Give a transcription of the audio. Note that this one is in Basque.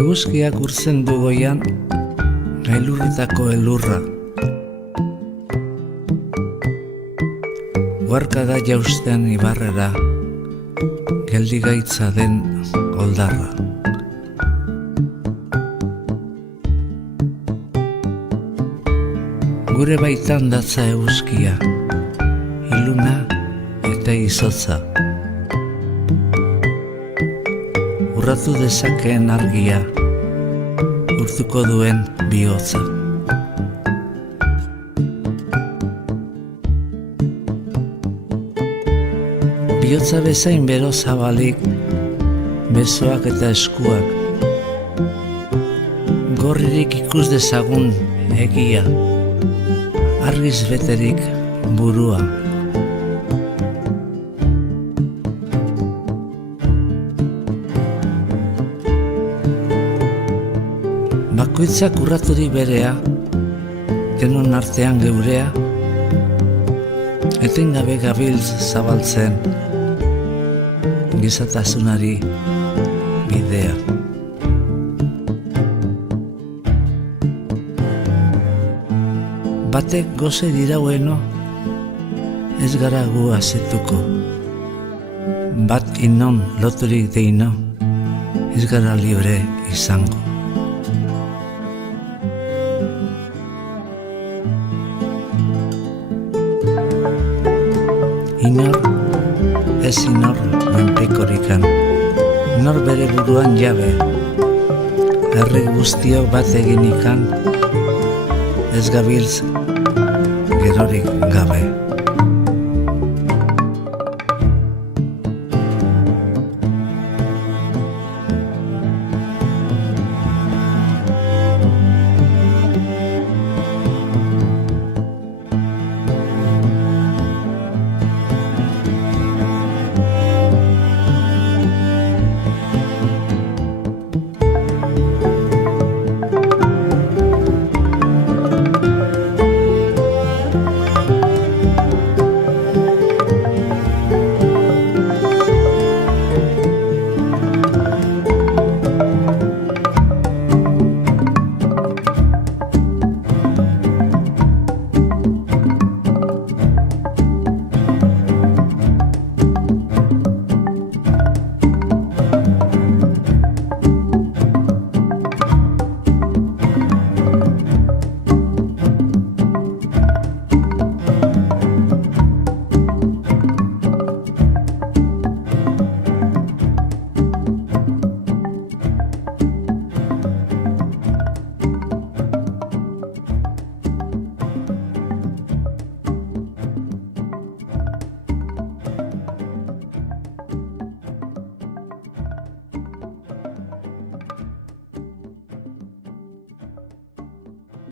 Eguzkiak urtzen du goian, gailurritako elurra. Guarka da jausten ibarrera, geldigaitza den oldarra. Gure baitan datza eguzkia, iluna eta izotza. Urratu dezakeen argia, urtuko duen bihotza. Bihotza bezain bero zabalik, besoak eta eskuak. Gorririk ikus dezagun egia, argiz beterik burua. Bakoitzak urraturi berea, denon artean geurea, etengabe gabiltz zabaltzen, gizatasunari bidea. Batek goze diraueno, ez gara gu azetuko. Bat inon loturik deino, ez gara libre izango. Inor, ez inor menpekorikan, nor bere buruan jabe, herri guztiok bat eginikan, ez gabiltz gerorik gabe.